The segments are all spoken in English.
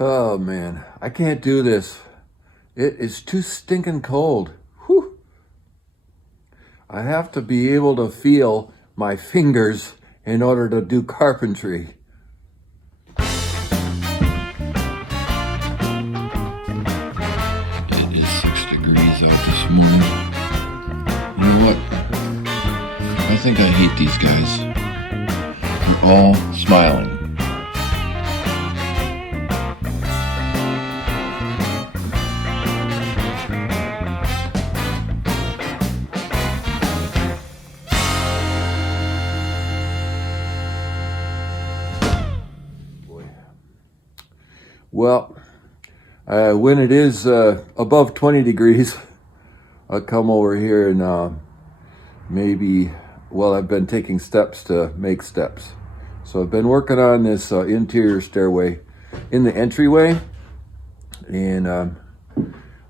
Oh man, I can't do this. It is too stinking cold. Whew. I have to be able to feel my fingers in order to do carpentry. It is 6 degrees out this morning. You know what? I think I hate these guys. They're all smiling. Well, when it is above 20 degrees, I'll come over here and I've been taking steps to make steps. So I've been working on this interior stairway in the entryway, and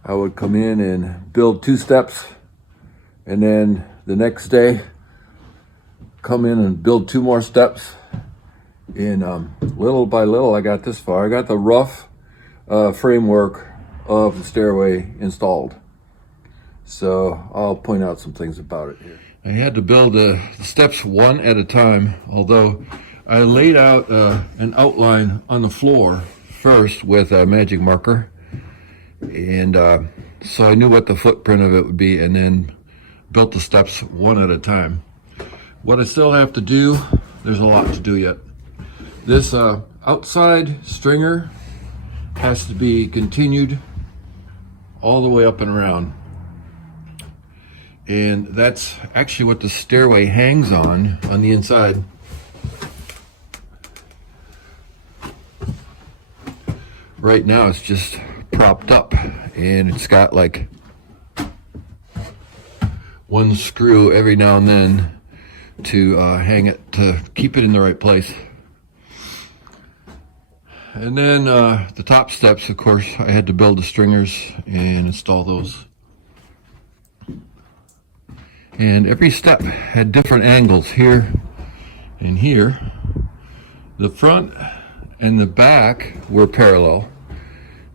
I would come in and build 2 steps, and then the next day come in and build 2 more steps. And little by little, I got this far. I got the rough framework of the stairway installed. So I'll point out some things about it here. I had to build the steps one at a time, although I laid out an outline on the floor first with a magic marker. And so I knew what the footprint of it would be, and then built the steps one at a time. What I still have to do, there's a lot to do yet. This outside stringer has to be continued all the way up and around. And that's actually what the stairway hangs on the inside. Right now it's just propped up, and it's got like one screw every now and then to hang it, to keep it in the right place. And then the top steps, of course, I had to build the stringers and install those. And every step had different angles here and here. The front and the back were parallel,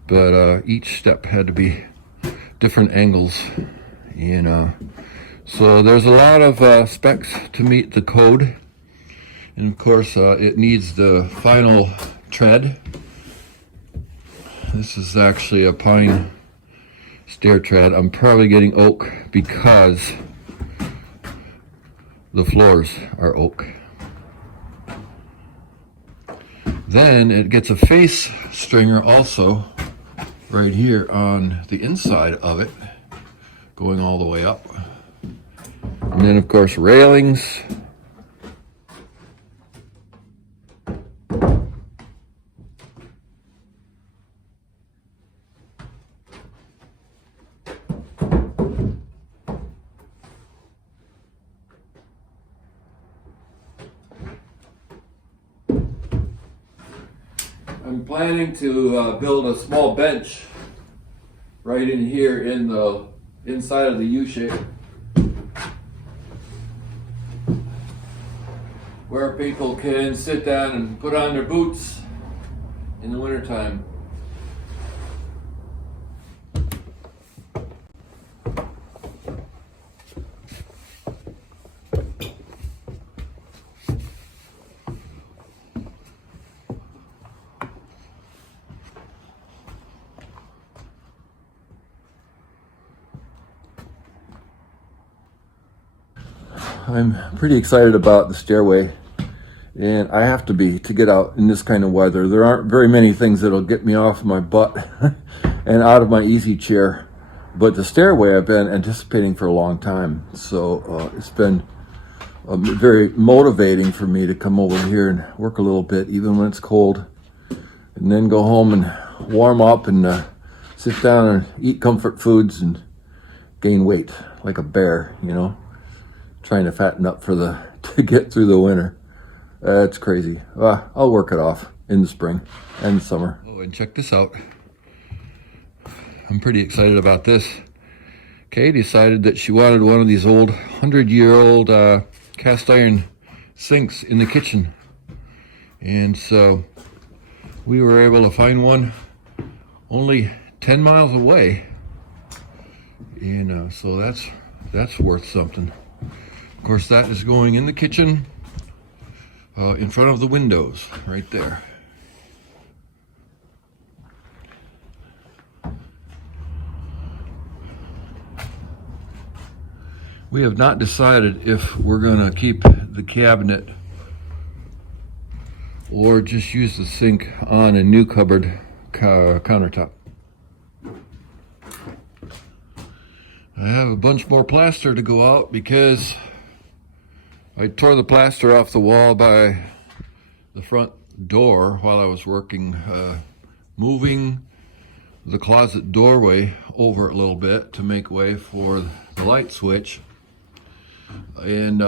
but each step had to be different angles. And so there's a lot of specs to meet the code. And of course, it needs the final tread. This is actually a pine stair tread. I'm probably getting oak because the floors are oak. Then it gets a face stringer also right here on the inside of it, going all the way up. And then of course railings. I'm planning to build a small bench right in here in the inside of the U shape, where people can sit down and put on their boots in the wintertime. I'm pretty excited about the stairway, and I have to be to get out in this kind of weather. There aren't very many things that'll get me off my butt and out of my easy chair, but the stairway I've been anticipating for a long time. So it's been very motivating for me to come over here and work a little bit, even when it's cold, and then go home and warm up and sit down and eat comfort foods and gain weight like a bear, you know, trying to fatten up to get through the winter. It's crazy. I'll work it off in the spring and the summer. Oh, and check this out. I'm pretty excited about this. Kay decided that she wanted one of these old 100-year-old cast iron sinks in the kitchen. And so We were able to find one only 10 miles away, and so that's worth something. Of course, that is going in the kitchen, in front of the windows, right there. We have not decided if we're gonna keep the cabinet or just use the sink on a new cupboard countertop. I have a bunch more plaster to go out because I tore the plaster off the wall by the front door while I was working, moving the closet doorway over a little bit to make way for the light switch. And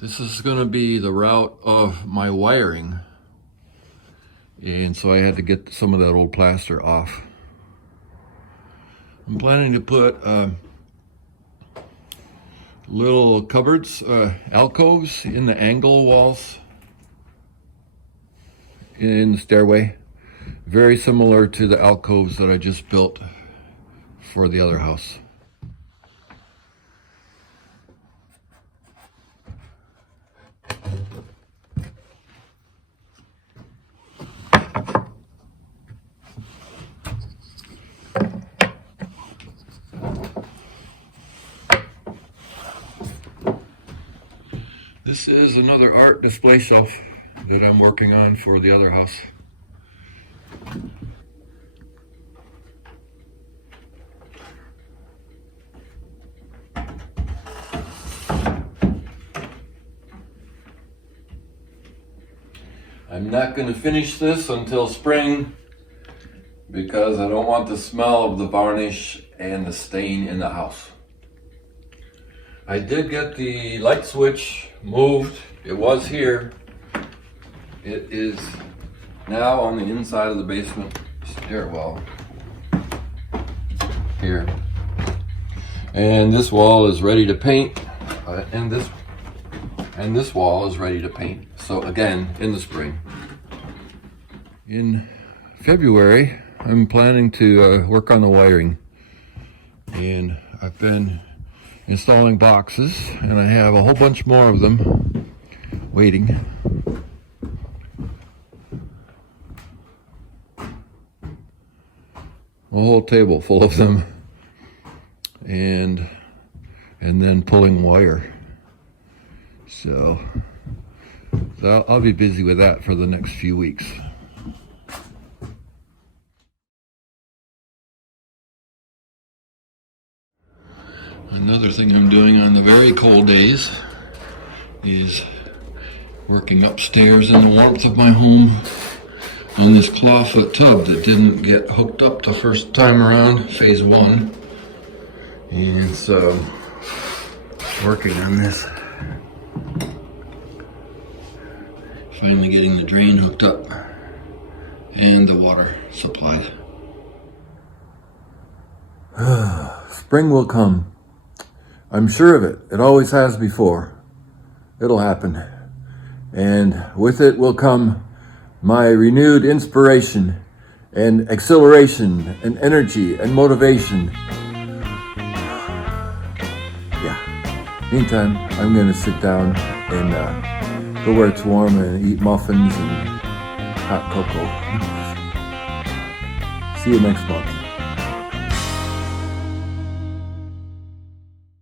this is going to be the route of my wiring, and so I had to get some of that old plaster off. I'm planning to put little cupboards, alcoves in the angle walls in the stairway, very similar to the alcoves that I just built for the other house. This is another art display shelf that I'm working on for the other house. I'm not going to finish this until spring because I don't want the smell of the varnish and the stain in the house. I did get the light switch moved. It was here. It is now on the inside of the basement stairwell here. And this wall is ready to paint, and this wall is ready to paint. So again, in the spring. In February, I'm planning to work on the wiring, and I've been installing boxes, and I have a whole bunch more of them waiting. A whole table full of them, and then pulling wire. So I'll be busy with that for the next few weeks. Another thing I'm doing on the very cold days is working upstairs in the warmth of my home on this clawfoot tub that didn't get hooked up the first time around, phase one. And so, working on this. Finally getting the drain hooked up and the water supplied. Spring will come. I'm sure of it. It always has before. It'll happen. And with it will come my renewed inspiration and exhilaration and energy and motivation. Yeah. Meantime, I'm going to sit down and go where it's warm and eat muffins and hot cocoa. See you next month.